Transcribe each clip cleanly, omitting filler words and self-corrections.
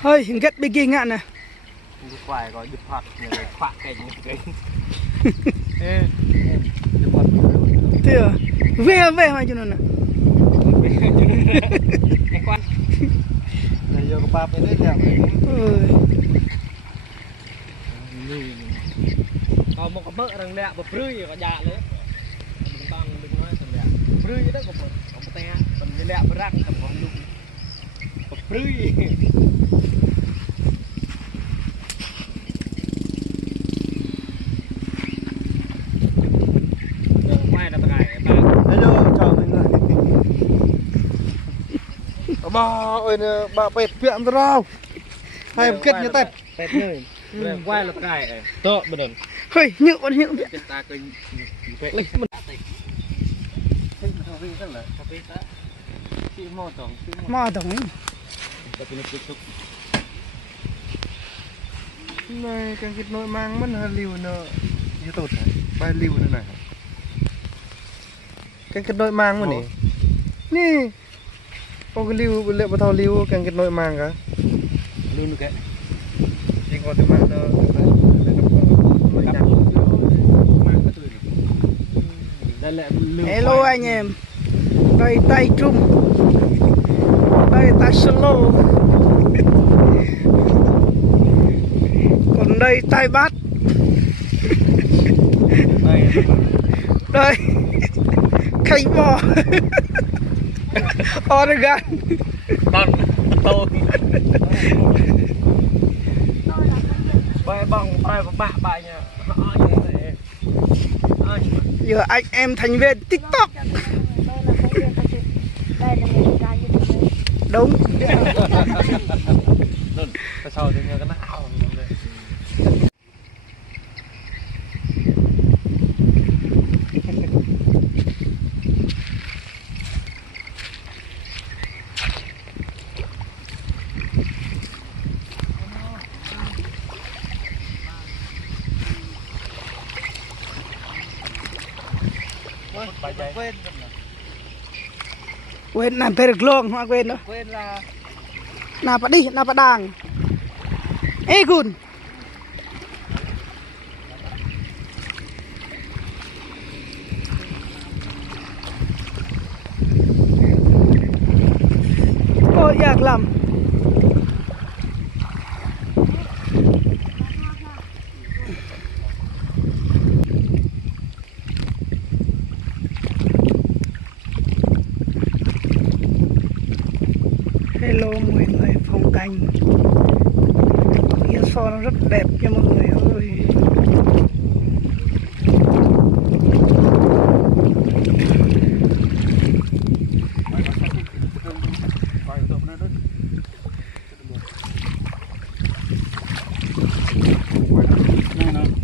hơi get big ngạn nè quài có đứt phạt người phạt cái gì thế à về mà cho nó nè cái quan này giờ có ba bên đấy đẹp còn một cái bơ răng lẹ bơ prui có già nữa bằng đừng nói sầm lẹ prui đấy có một tay sầm lẹ bơ răng sầm con lục bơ prui ba ơi bà bệt viện rồi hay kết như thế bệt người quay là cái to bên đường hơi nhựa ta coi vậy mò tổng này cái nội mang mất liều nợ như tụt bài liều nữa này cái nội mang mà nè nè có cái liều liệu mà thao liều cái nội mang cả luôn được cái chỉ có cái mang hello anh em đây tay trung đây tay solo còn đây tay bát đây khay bò Oregon con tôi bài bằng bài bài nha giờ anh em thành viên TikTok đúng sau thì nhờ cái não quên làm phải được luôn hoa quên đó quên là nào phải đi nào phải đàng ê cùn ôi giặc lắm hello mọi người, phong cảnh Yên So nó rất đẹp nha mọi người ơi.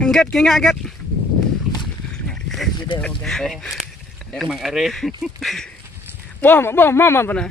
Anh kết cái ngay kết đẹp bằng are bom mà này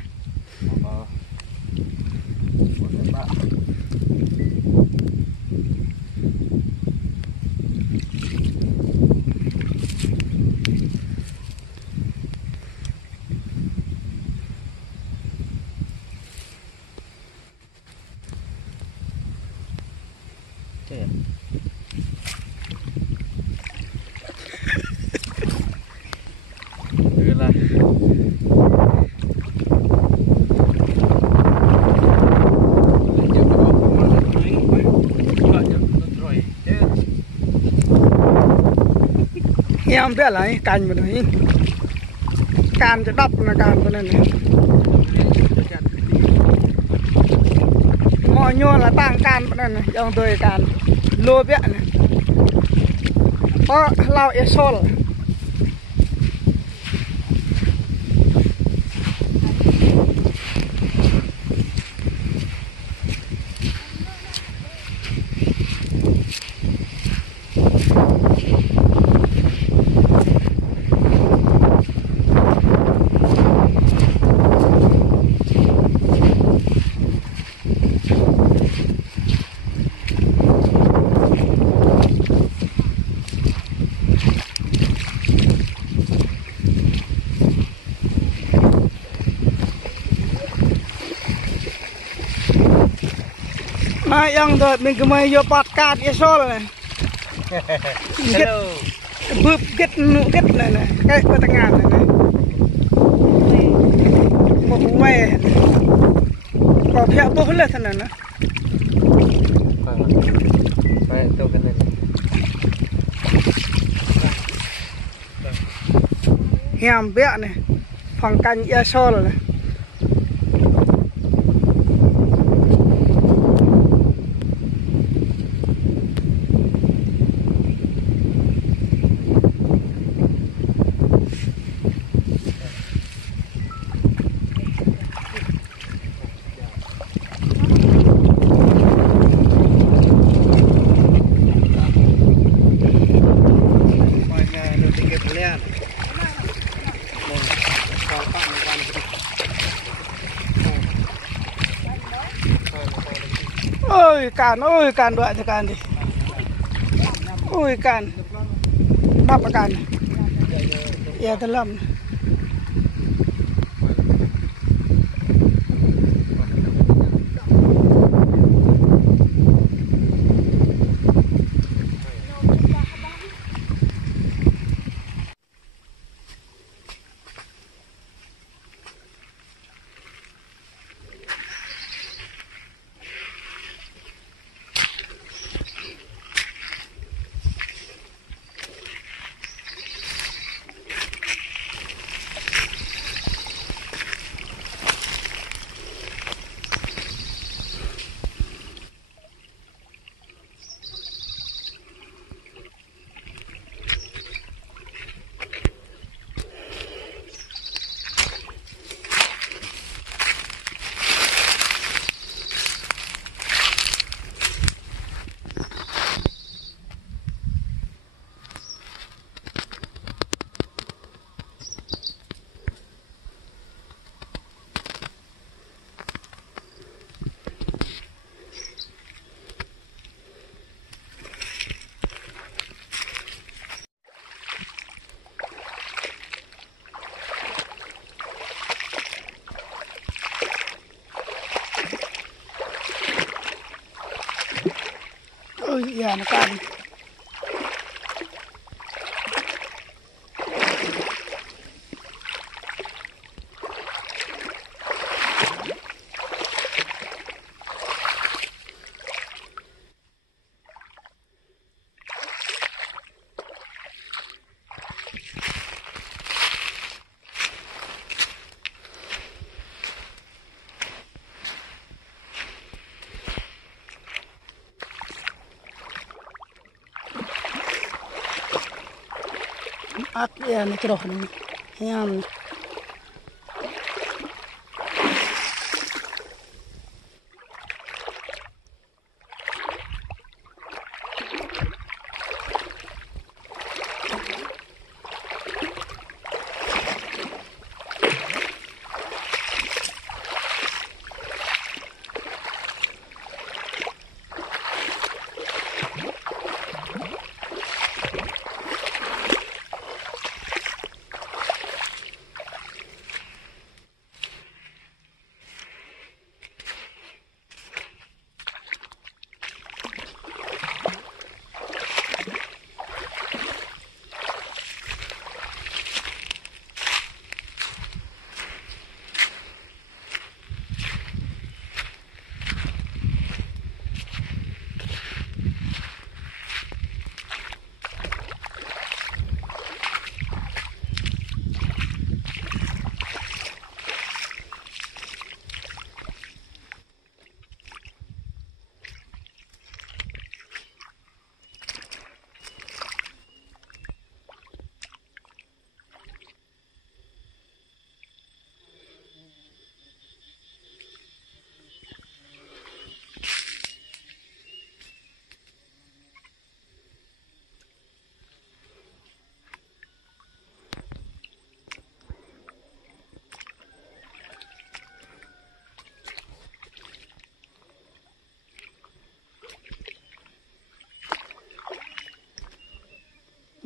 em biết là cành mà đấy can cho đắp là can cho nên này mọi nhô là tăng can cho nên này trong tôi can lô biết này có lau esol Nah yang tu minggu mai yo podcast ya sol ni. Hello. Bub get nu get ni. Kayak pertengahan ni. Mau mai. Kau pihak boleh sana na. Baik tu kena. Hiam biak ni. Pangkan ya sol ni. Ôi can đoạn cho can đi. Ôi can. Đắp vào can. Dạ tao lâm. Ôi dạ nó can. At ya ni keroh ni. Yang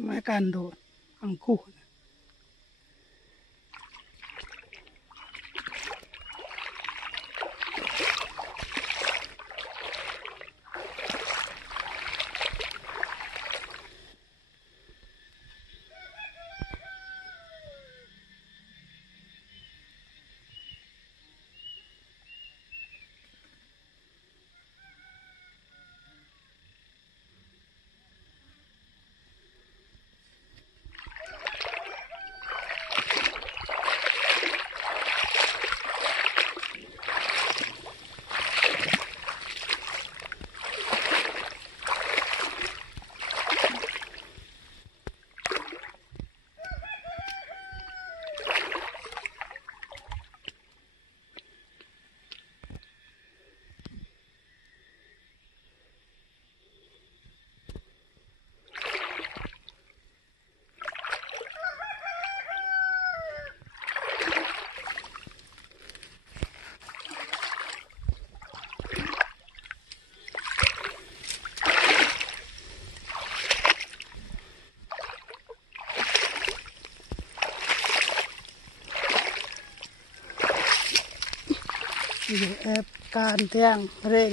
makan do angkuh. อยู่แอบการเตียงเร่ง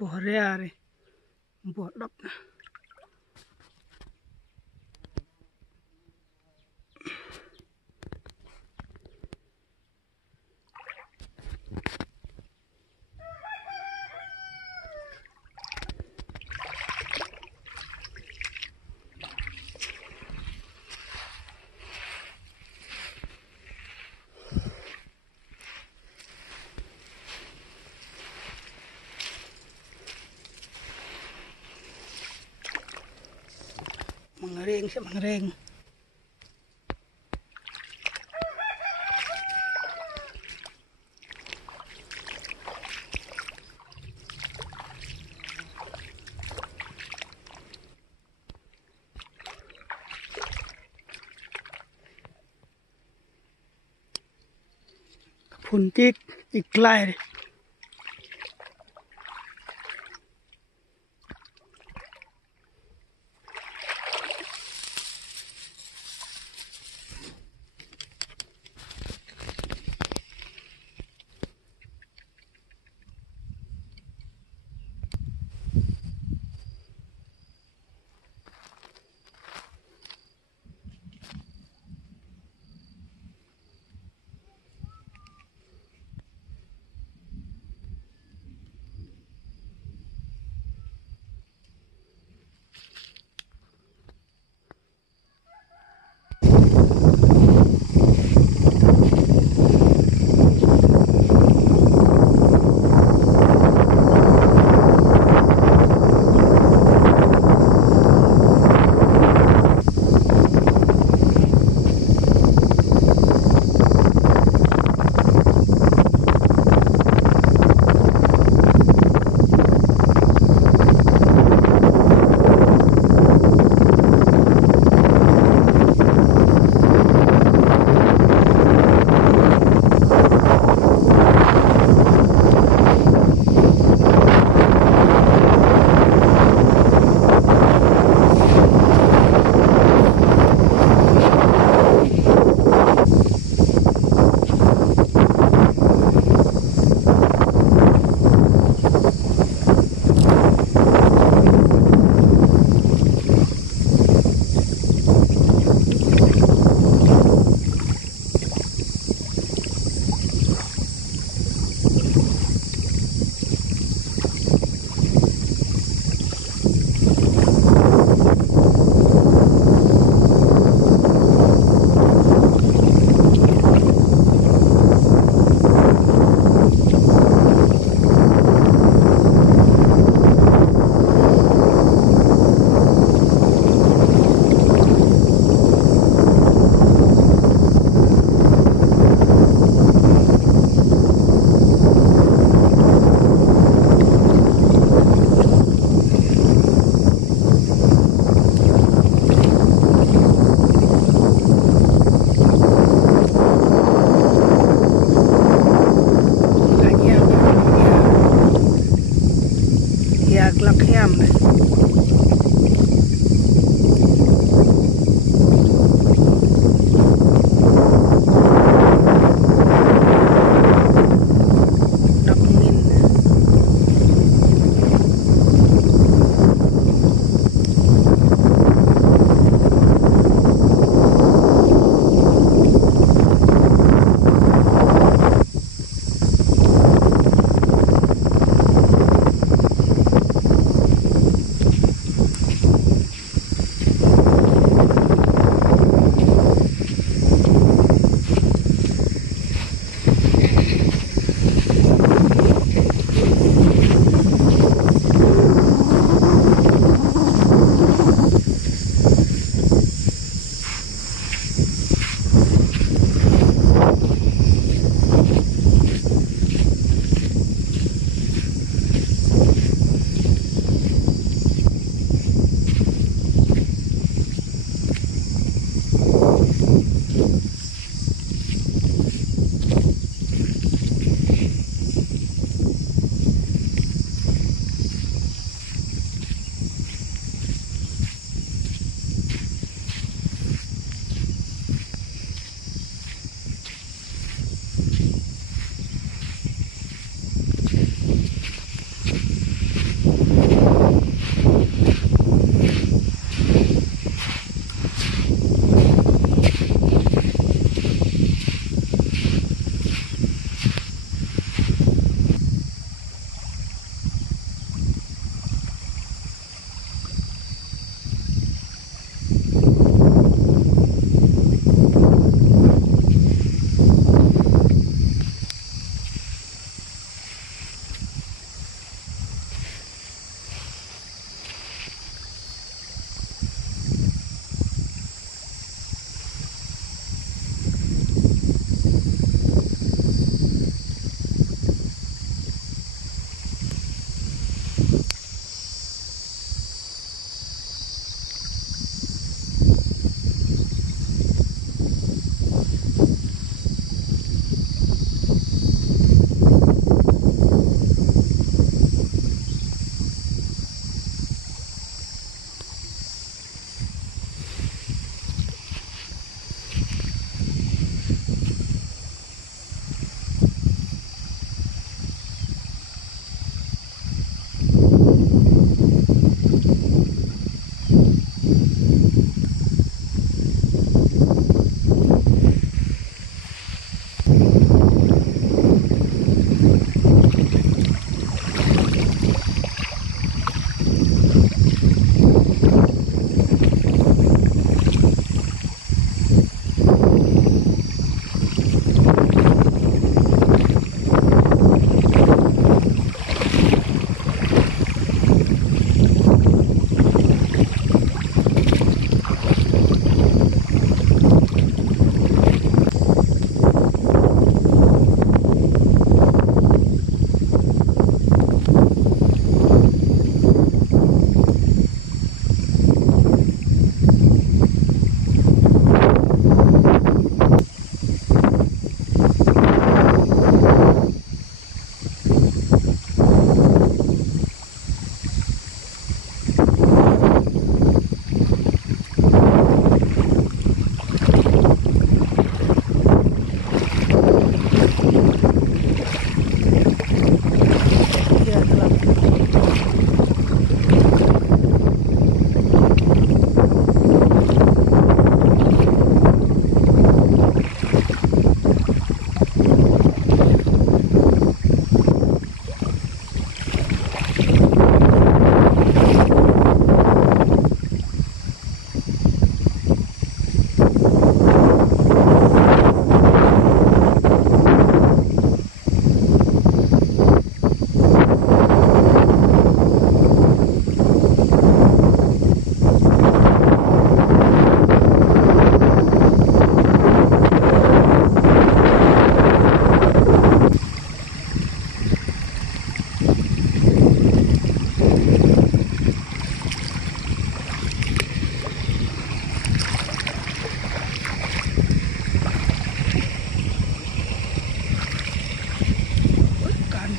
บัวเรียเลยบัวดอกนะมังเรงใช่มังเรงพุ่นจิกอีกไกลเลย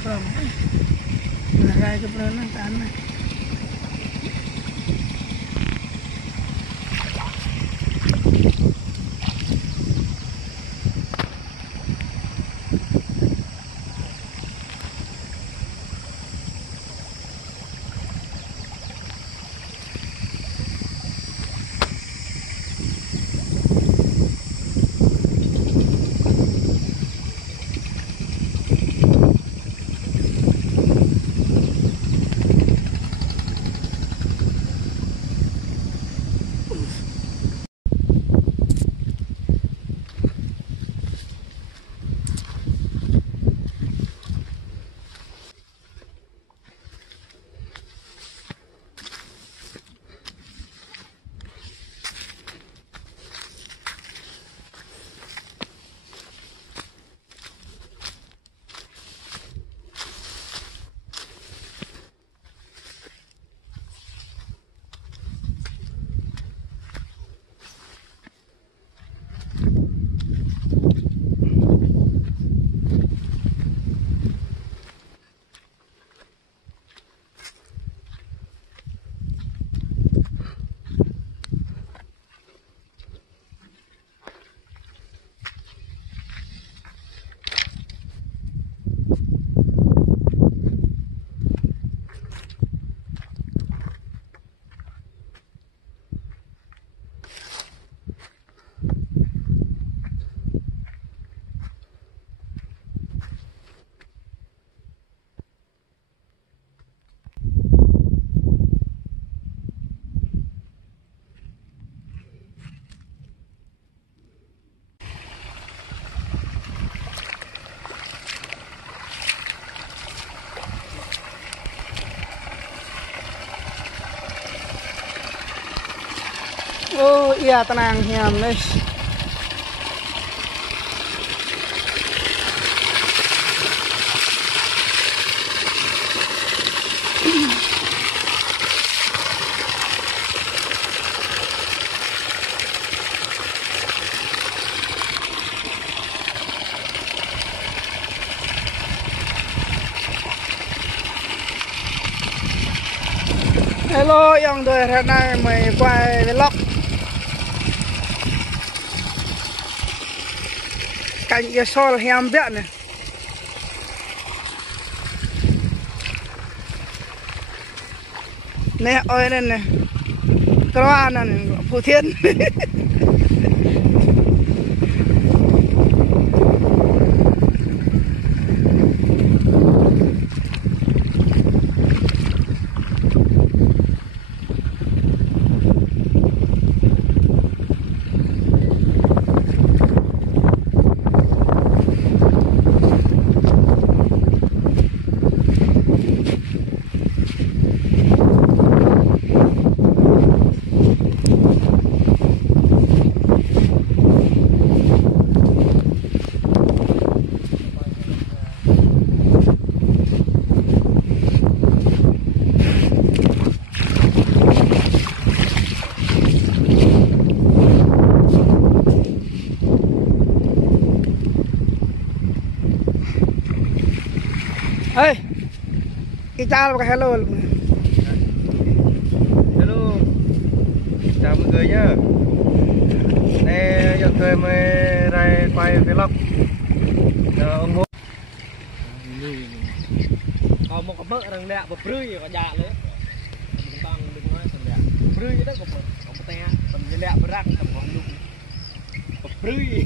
from rai ke pernah tanah oh iya tenang hiam guys hello yang đời hôm nay mày quay vlog cảnh cái sol hèm vẹn này nè ơi này nè cái này Phú Thiên ơi cái cha là hello hello chào mọi người nhá đây giờ tôi mới ra quay vlog ông Ngô còn một cái bớt rằng lẹ bập rưỡi rồi dạ nữa mình tăng đừng nói rằng lẹ rưỡi đấy cũng một tay tầm như lẹ bật răng tầm còn luôn bập rưỡi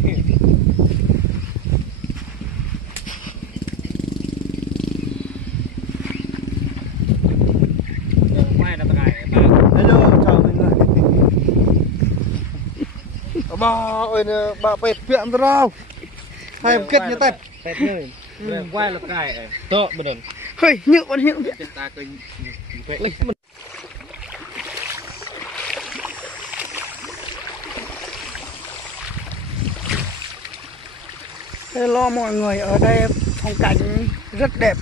hello chào mọi người ba ơi bà bệt viện rồi hai em kết như tay tết nơi quay là cái to bên đây hơi nhựa con nhựa trên ta coi hello mọi người, ở đây phong cảnh rất đẹp.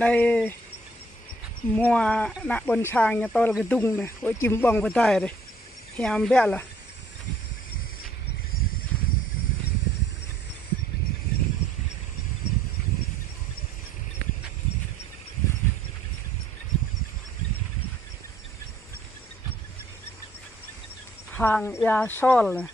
đây mua nạ bồn sang nhà tôi là cái tung này có chim bông vào tay đây hèm bé là hàng ya sol này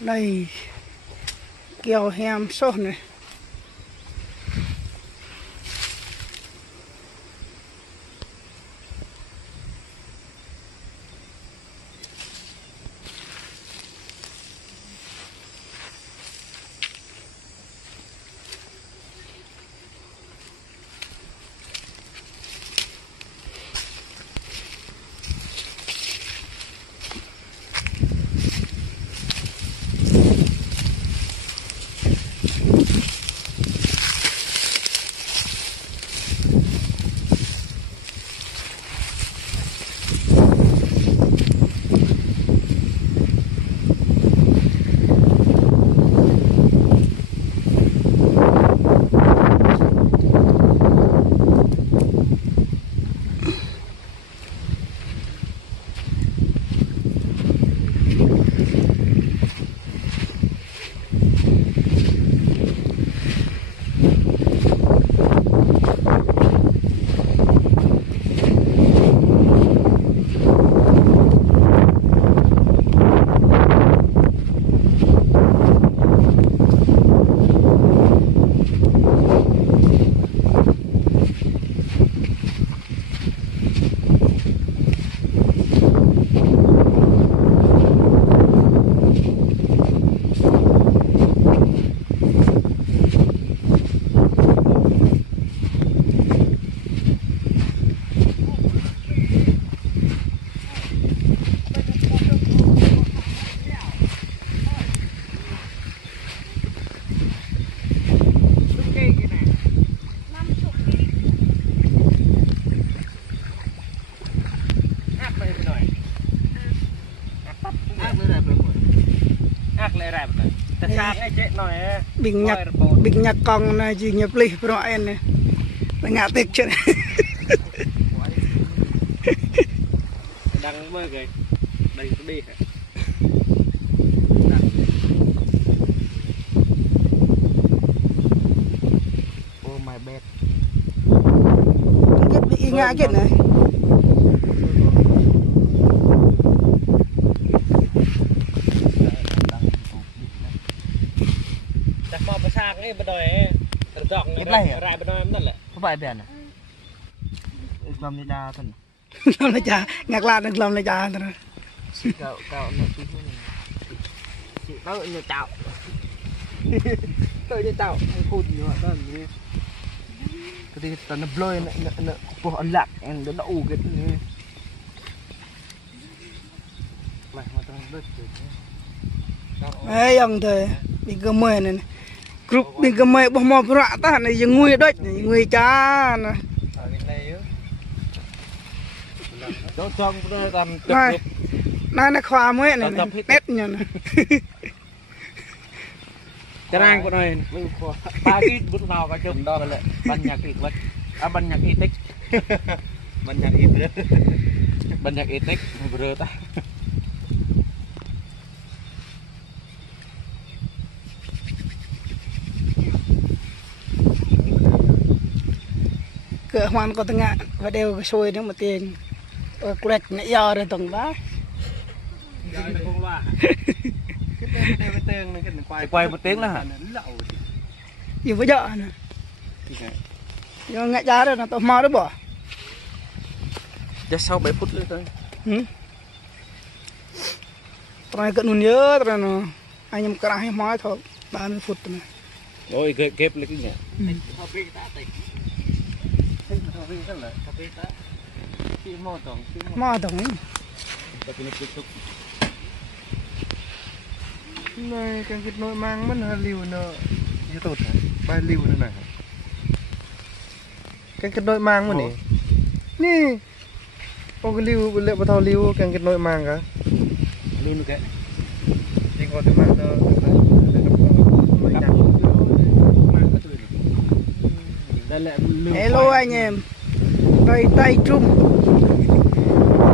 đây kèo hèm sốt này bình nhạc con này chỉ nhập ly rồi em này là ngã tịch chuyện đang mơ kìa đây có đi hả oh my bad cái bị ngã chuyện này cái bên đồi dọc rai bên đồi emนั่นแหละ có phải biển à làm đi đa thân làm lại cha ngạc lan được làm lại cha rồi cậu cậu nó chú chị tao nhờ chảo tao nhờ chảo phun nữa tao như cái gì tao nó blơi nó bộ ăn lạc em nó ủ cái này mày mà tao đứt rồi ấy ông thầy bị cơ mười này group bị cơ mười bỏ mò bạ ta này dừng nguy đấy nguy cha nè chỗ trong làm này nó khoa mới này tết nhờ này cái này của này ba cái bút nào cả chục đó là ban nhạc kịch vật ban nhạc y tích ban nhạc y tích ban nhạc y tích vừa ta cửa hoàn có từng ngã và đều cái xôi đó mà tiền quẹt nhảy giò rồi tổng đó cái tên này cái quay một tiếng là hả nhiều với vợ nè do ngại giá rồi là tao mò đó bỏ chắc sau 7 phút nữa thôi tao cận luôn nhớ tao nó anh em cái hay mò thôi 30 phút này rồi kẹp lấy cái nhỉ mò tổng này cái nội mang mất liều nợ như tụt bài liều nữa này cái nội mang mà nè nè có cái liều liệu mà thao liều cái nội mang cả luôn cái thì có cái mang hello anh em đây tay trung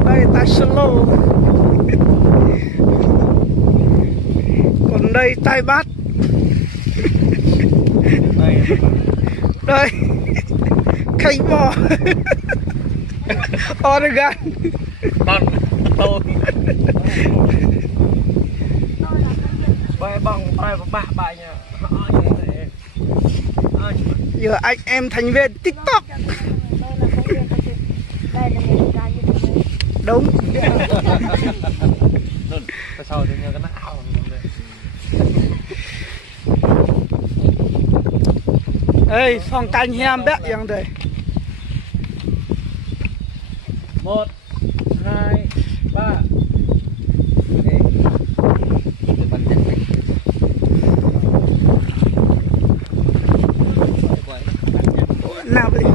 đây tay solo còn đây tay bát đây khay bò Oregon con tôi bài bằng bài bài nha giờ anh em thành viên TikTok đúng cái sau thì nhờ cái não ê phong canh hem bé yang đây 1 2 3 nào đi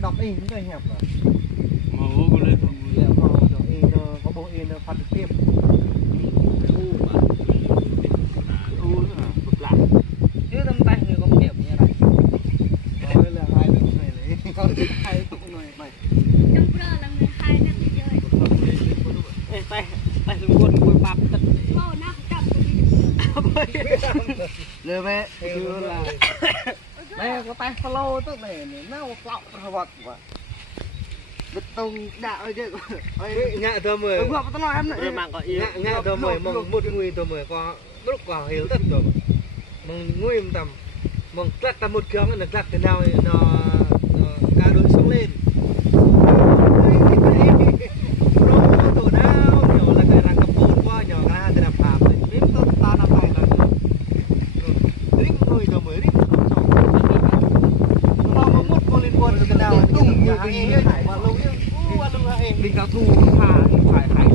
đọc in cũng hơi hẹp rồi có bộ in phát trực tiếp chứ đâm tay người có kiểu như này đây là hai đứa này lấy hai tụ này mày tay tay dùng quân quân bắp tất rồi vềคือlà đây có tay follow tức này nó quạo vật vậy bê tông đạo ấy chứ ngạ thơ mười vừa tao nói em này ngạ thơ mười mong một người thơ mười có lúc quả hiểu tất rồi mong nguy tầm mong lắc tầm một kiếng là lắc thế nào nó ca đối xuống lên tổ nào nhỏ là cái răng cặp bốn qua nhỏ cái hai cái đạp phàm này biết ta nằm này là rít người thơ mười rít nó một con liên quan cái nào tung như cái gì hải mà lâu nhá mình cao thủ thà phải hải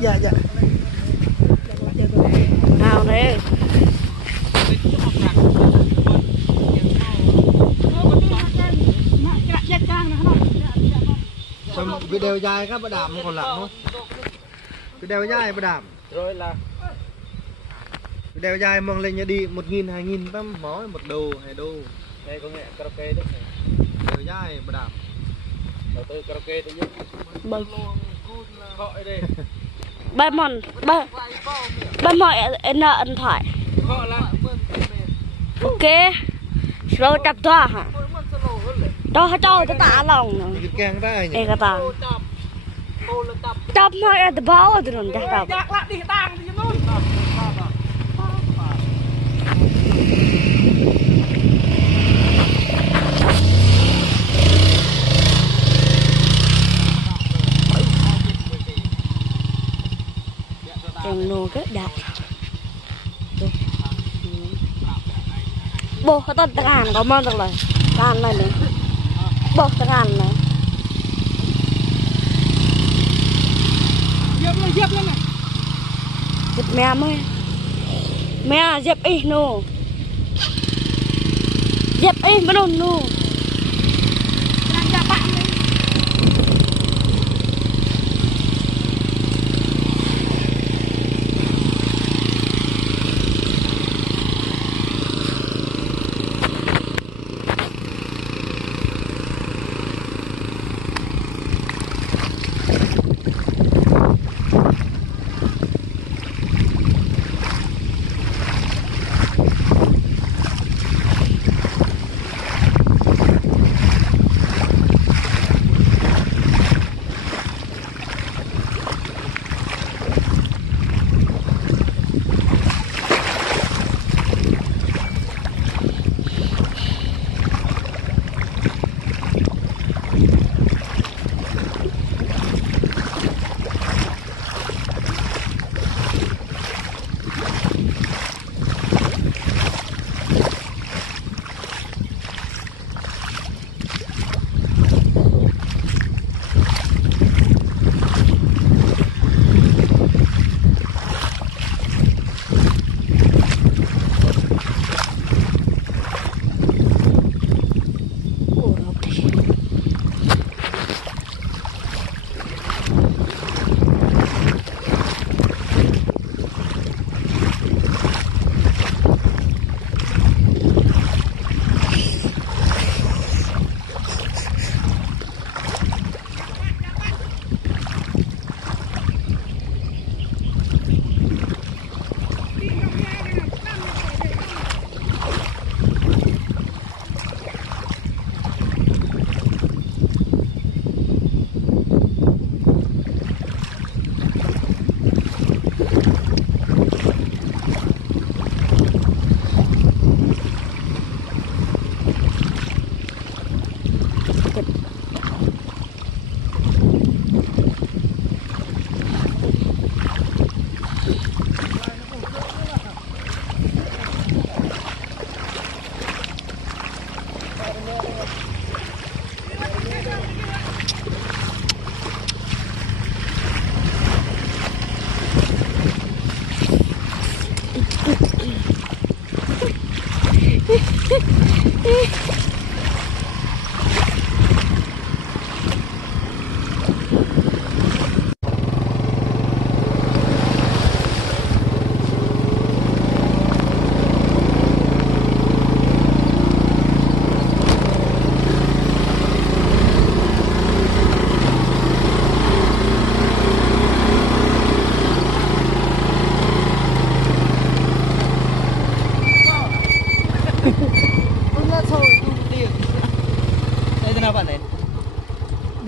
dạ dạ nào đấy cái đeo dài các bà đàm còn lắm thôi cái đeo dài bà đàm rồi là cái đeo dài mang lên nhà đi 1.000 2.000 tấm mối một đồ hay đồ đây có nghe karaoke đó này đeo dài bà đàm đầu tư karaoke tôi nhớ gọi đi ba mòn ba mọi nợ điện thoại gọi là ok rồi chập thoa hả đó cho tôi tạ lòng cái keng ra ê cái tàng chập mọi ở bao ở đường chập chập đèn nô cái đạt bố cái tận tàng có mong được rồi tàn này nữa bố tàng này dẹp lên này. Dẹp mẹ mới. Mẹ dẹp ít nô. Dẹp ít mới đồn nô. Làm cho bạn đi.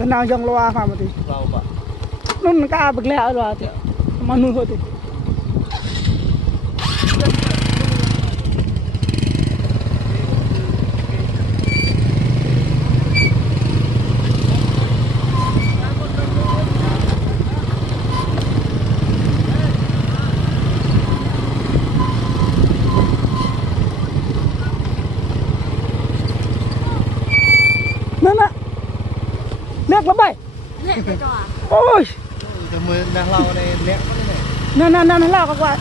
Nào dòng loa mà thì nó cá bực lẹ rồi thì mà nuôi thôi thì lắc lắm bay. Ôi. Mới đang lau đây lẹ nè lau các bạn.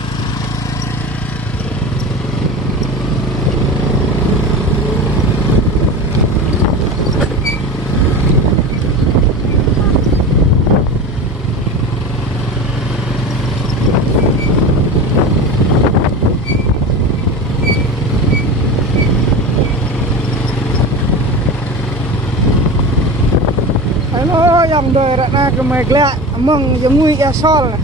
Yang đời đã na cái mày lẹ mừng giống nguy e sol này.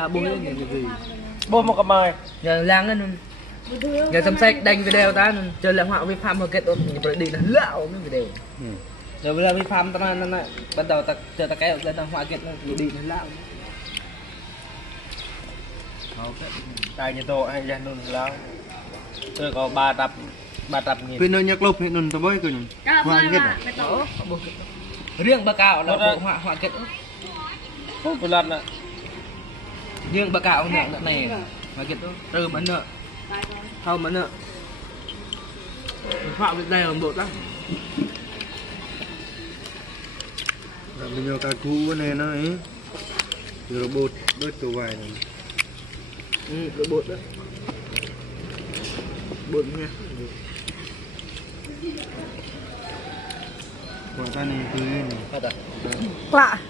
là bố cái gì bố một cầm mời giờ lang nên giờ xăm xách đánh video ta chơi lãng họa vi phạm một kết ôn thì đi là lão cái video giờ bây giờ vi phạm ta nó bắt đầu ta chờ ta cái lên họa kết đi là lão tài như tổ hay dân luôn lắm tôi có ba đập nghìn Vì nó nhắc lục thì nó tao bơi cứ hoa kết à? riêng bà cạo là bộ họa kết một lần ạ riêng bà cạo nữa này họa kết từ mà nữa không mà nữa họa bên đây là bộ lắm Bây giờ cả cú này nó ấy rồi bột đôi từ vài này bột đó bột nha quả ta này cứ này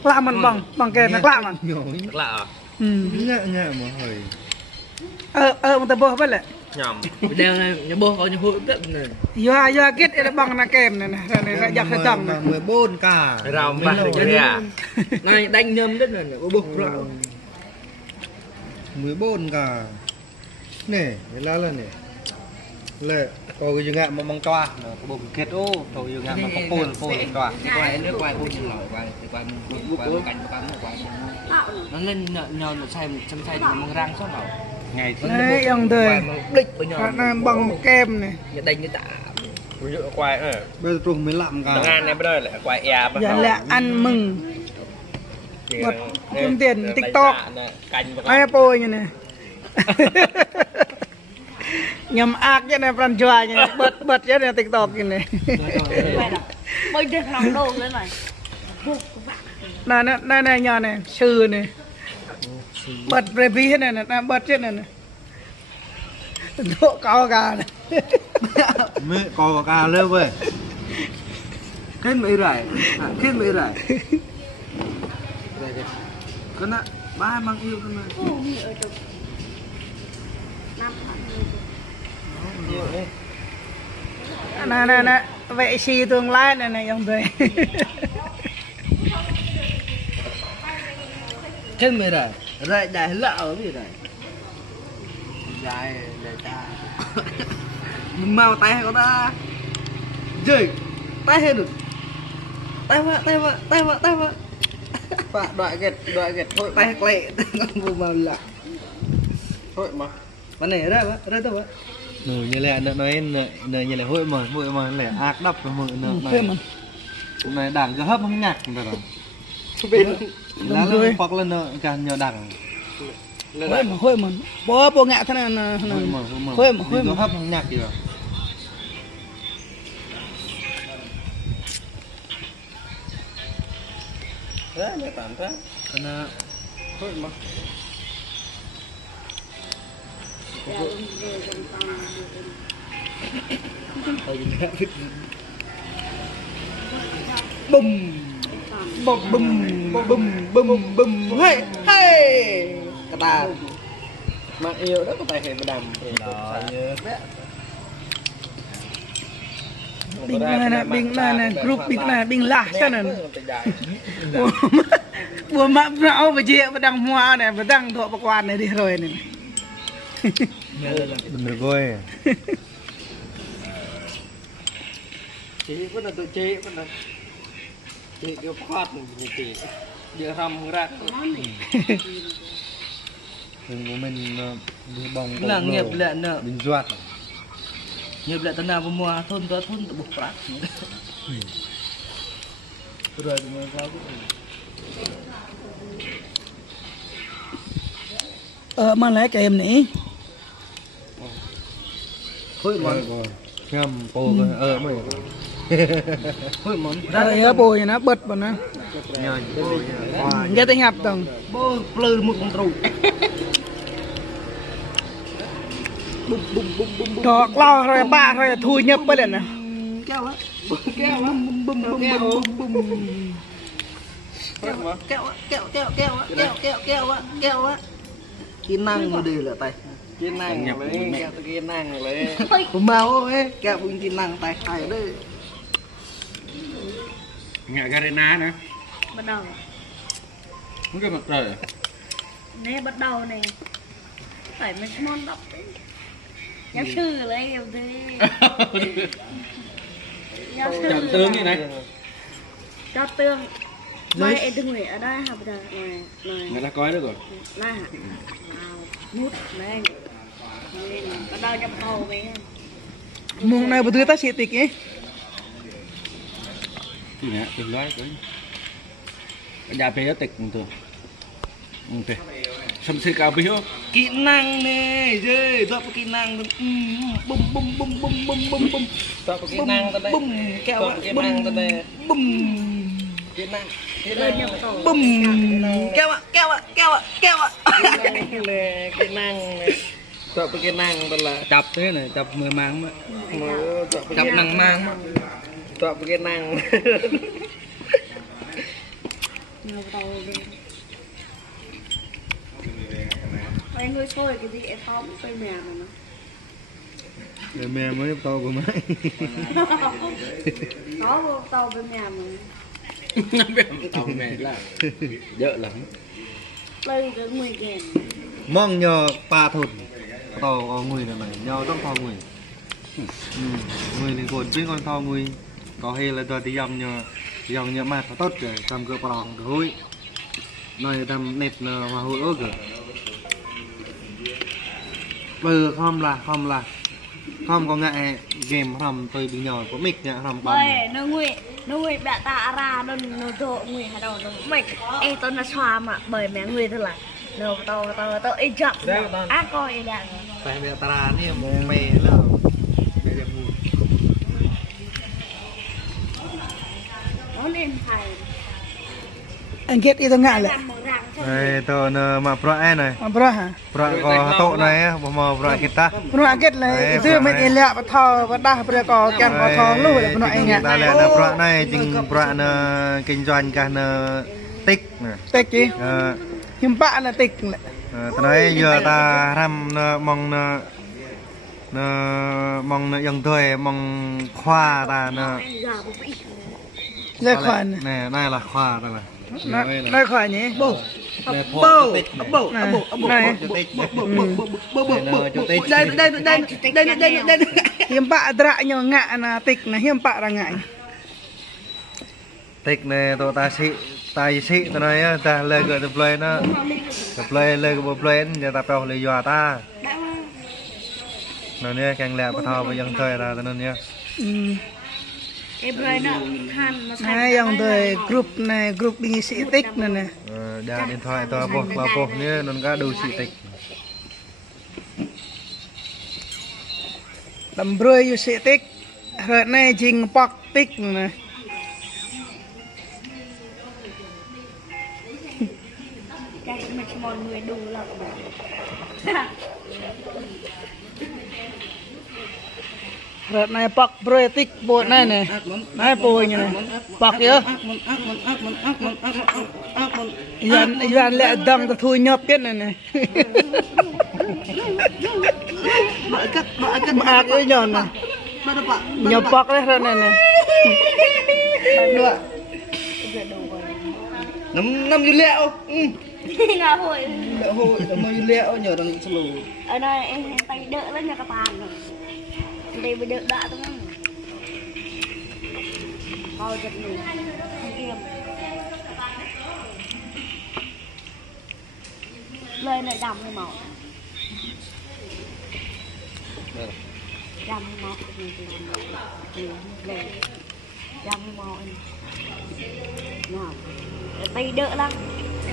lạ mình bằng kèm nó lạ mà nhỏ lạ à nhẹ nhẹ mà hỏi mình tập bơ vậy lẽ nhầm video này nhà bố có nhà hội rất này giờ kết nó bằng nó kèm này này giặt cái tầm này 14 cả rau ba cái à này đánh nhầm đất này bố rõ 14 cả nè lá là nè lệ có cái gì ngạ mà mong toa có bụng kết ô thôi gì ngạ mà có phôn toa quay nước quay bố nhìn lỏi quay cạnh quay nó lên nhờ nó xay thì nó mang răng số đầu ngày đấy ông đời bằng kem này nhà đánh cái tạ ví dụ quay bây giờ trùng mới làm cả ăn này bây giờ lại quay e giờ là ăn mừng một phương tiện TikTok ai bôi như này nhầm ác như này phần chua như này bật như này TikTok như này bây giờ lòng đồ lên này này nhỏ này sư này bật review thế này nè bật thế này nè độ cao cả này mới có cả lên vậy kết mấy rải con ạ ba mang yêu con này nè vậy xì tương lai này ông thầy kết mấy rải rải đại lạo gì rải dài ta mình mau tay của ta rơi tay hết được tay vợ và đoạn gẹt thôi tay lệ vô vào lạ thôi mà vấn đề ra đâu nửa như lẹ nó nói nửa như lẹ hội mà lẹ ác đập vào mượn nửa này đảng cứ hấp không nhạc rồi lá lên hoặc là nợ cả nhờ đảng hơi mà bố ngạ thế này là hơi mà hấp không nhạc gì rồi thế mới tạm thế thôi mà bùm hey cả ta mang yêu đó có tài hệ đầm bing này group bing là thế này vừa mà rau và dịa và đằng hoa này và đằng thọ bạc quan này đi rồi này được rồi chị vẫn là tụi chị vẫn là chị kêu phát chị giờ hầm ra đừng của mình bông là nghiệp lệ nợ mình doạt nghiệp lệ tao nào vào mùa thôn tự buộc phát rồi thì mình vào mà lấy cái em này thôi mà ngâm cô mày thôi món ra bồi nó bật vào nó nhờ cái tay hạp tầng bô lư một con trâu cho lo rồi ba rồi thu nhập bây giờ nè kéo á kéo á kỹ năng mà đều là tay kỹ năng lấy kéo kỹ năng lấy mau ấy kéo cũng kỹ năng tay hay đấy ngạ Garena nữa bắt đầu không cái mặt trời nè bắt đầu này phải mấy món đọc đấy giáo sư lấy em thế giáo sư chọn tướng như này cho tương mai em tương nguyện ở đây học giờ này người ta coi được rồi này mút này bắt đầu nhập khẩu về mùng này bữa ta xịt tịch ấy gì nè đừng nói cái nhà phê tịch thường ok xong xịt cà phê không kỹ năng nè dê dọa kỹ năng bum bum bum bum bum bum bum tao có kỹ năng tao đây bum kẹo kỹ năng tao đây bum kỹ năng bum kẹo kỹ năng tao có kỹ năng tao là chập thế này chập mười mang mà chập năng mang mà tao có kỹ năng anh nuôi sôi cái gì em không sôi mèo mà nó mẹ mới to của máy có vô tàu với mèo mà tao mẹ là dở lắm đây cái mùi kèm mong nhờ pa thụt to có mùi này nhờต้องto mùi mùi này còn biết con to mùi có hay là tôi thì dòng nhờ mặt tốt rồi làm cửa bỏng thôi nói làm nếp hòa hội ớt rồi không là không có ngại game không tôi bị nhỏ có mic nhá không còn vậy nó nguy bạ tạ ra nó độ nguy hay đâu nó mày em tôi nó xoa mà bởi mẹ nguy thôi là nó tao ấy chậm á coi là phải bị tàนี่màyแล้วไม่ได้พูด nó lên thầy anh kết đi tao ngại lại làm một rạng cho này tôi mà pro này bro hả pro có tổ này mà pro kita bro kết lại thứ mình in lẹ bắt thò bắt đa bro có kèn có thò luôn là bro anh nhỉ ta là pro này chính pro kinh doanh cái tích này tích gì nhưng bạn là tích lại ta nói giờ ta làm mong dân thuê mong khoa ta ra khỏi này này là khoa ta là ra khỏi nhỉ bô này đây hiếm bạ đạ nhỏ ngạ là tịch là hiếm bạ là ngại tích này tôi ta sĩ ta nói ta lời gửi tập play nó tập play lời của play giờ ta vào lời dọa ta nó nè càng lẹ bắt thò với dân thuê là ta nên nhá em rồi nó than nó này dòng đời group này group đi sĩ tích này nè đeo điện thoại to bộ nhé nó có đủ sĩ tích làm bơi yêu sĩ tích rồi này trình bọc tích này cái mình mọi người đủ là rồi này bọc bơi tích bộ này này này bồi như này bọc chưa Ivan lẹ đâm ta thui nhọp biết này này mà cái nhọn này nhọp bọc đấy rồi này này năm dư liệu ngà hồi năm dư liệu nhờ thằng solo ở đây em tay đỡ lên nhà các bạn rồi đây bây đỡ đã đúng không coi giật mình không im lên này đầm hay màu đầm màu lên đầm màu nào tay đỡ lắm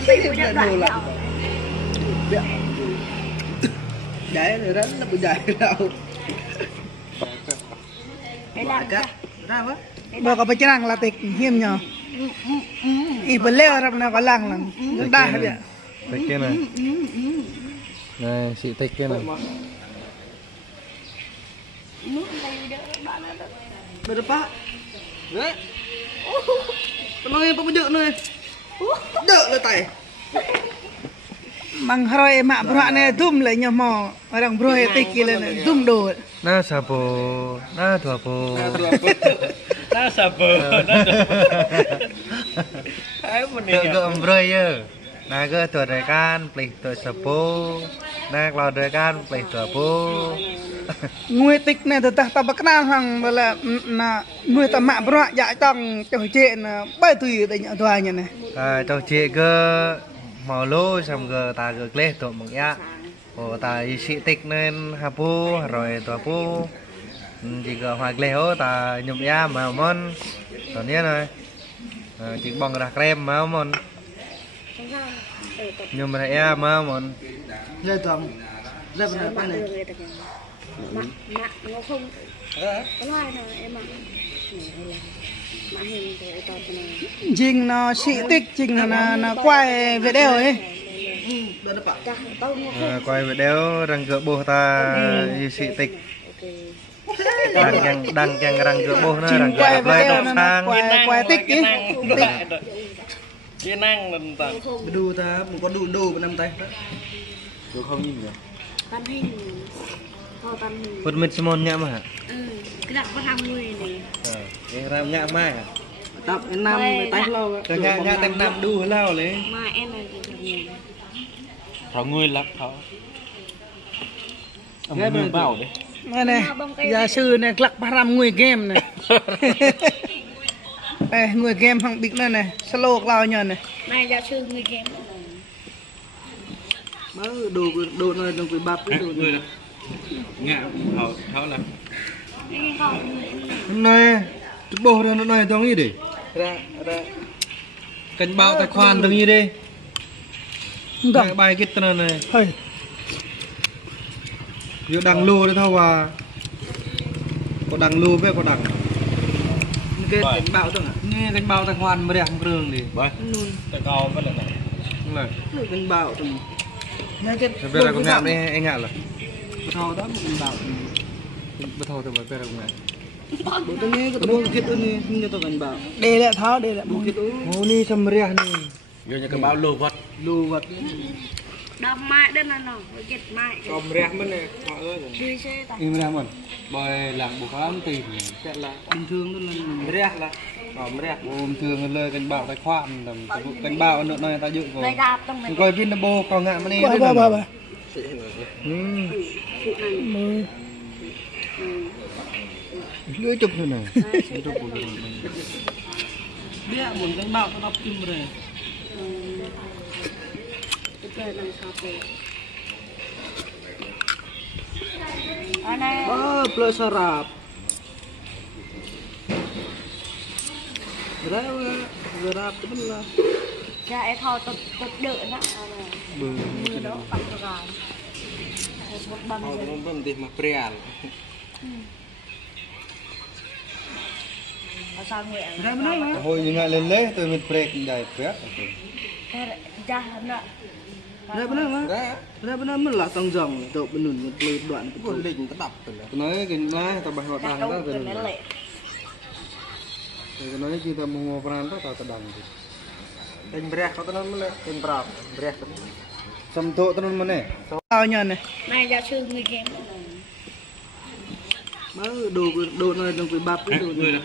tay bây đỡ lại nào để rồi đó nó bị dài đâu ra quá bơ có phải chăng là tịch hiếm nhờ ý bơ leo ra nó có lăng là nó đa hết vậy tích cái này này sĩ tích cái này Berapa pak? Tenang ya pak beduk nih. Beduk lah tay. Mang hoi mak bro này dum lại nhỏ mò orang bro tịch kia lên dum đồ na sapo na tuapo na sapo ai muốn tự gợm rơi ơ nãy cái tuổi đời can plei tuổi sập po nãy lo đời can plei tuổi po nuôi tích này từ ta ta bắt nam hàng là nuôi ta mạ bro dạy tòng cho chị là bay tùy tại nhà tòa nhà này cho chị cơ màu lô xong cơ ta cơ lê tụi một nhá ồ ta sĩ tích nên hapu rồi tụi pu chỉ cơ hoặc lê hố ta nhục ya mà món còn nhớ này chỉ bằng ra kem mà món nhưng mà ya mà món Lê Tòng Lê bên này bên này mạ nó không có loài nào em mạ mạ hình thì to này jing nó sĩ tích jing nó quay về đeo ấy bên đó bạn chắc tao nó không quay video răng cửa bô ta sĩ tích đăng chẳng răng cửa bô nó răng jing cửa quay về play đeo đọc nó sang quay tích ý Cái năng mình ta đu ta một con đu bên năm tay được không nhìn được tan hình ho tan hình phút mít simon nhá mà cái đặt bắt hàng người này cái ram nhá mai à tập năm tay lâu cho nhá tem năm đu lao lấy mà em này thì thật nhiều thảo người lắm thảo nghe bên bảo đấy này này gia sư này lắc param người game này đây người game hàng big này này slow lao nhờ này này gia sư người game mới đồ này đừng bị bắp cái đồ người là ngạ thảo là cái con này cái bô nó này tao nghĩ đi ra cảnh báo tài khoản tao nghĩ đi đằng bài cái tên này hơi giờ đằng lô đấy thôi à có đằng lô với có đằng cái cảnh báo thôi à nghe cảnh báo tài khoản mà đẹp không đường đi bởi tại cao vẫn là này đúng rồi cảnh báo thôi nghe cái bây giờ có ngạm đi anh ngạm rồi thò đó một cảnh báo bắt thôi bây giờ có ngạm bố tôi nghe cái đồ kia tôi nghe như tôi cảnh báo để lại tháo để lại đồ kia tôi ngô ni xâm riêng đi vô như cái báo lô vật đồ vật đâm mai đây là nó với kết mai còn rẻ mất này họ ơi đi xe ta im ra mình bởi làm buộc lắm tìm sẽ là bình thường đó là rẻ là còn rẻ ôm thường lời cảnh báo tài khoản cảnh báo nữa này ta dự đây rồi đạp trong này coi viên bô còn ngạm mà đi bà lưỡi chụp rồi này biết muốn cảnh báo tôi đọc kim rồi chơi làm sao vậy anh này plus sarap ra sarap itu benar cha em thôi tôi đợi đó mưa đó tặng cho gà một bằng rồi nó vẫn tìm mà preal sao nguyện ra bên này mà hồi như ngại lên lấy tôi mình break dài phết cha nữa ra bên này mà ra bên này mình là tông dòng độ bên nụn một đoạn cái quân định nó đập rồi tôi nói cái lá tao bài họ đằng đó rồi tôi nói chỉ tao mua brand đó tao đằng đánh rẻเขาตอนนั้นมันเลยเป็นปราบรẻ xăm thô tao nó này lao nhờ này này gia sư người game mới đồ này đừng bị bắp cái đồ người là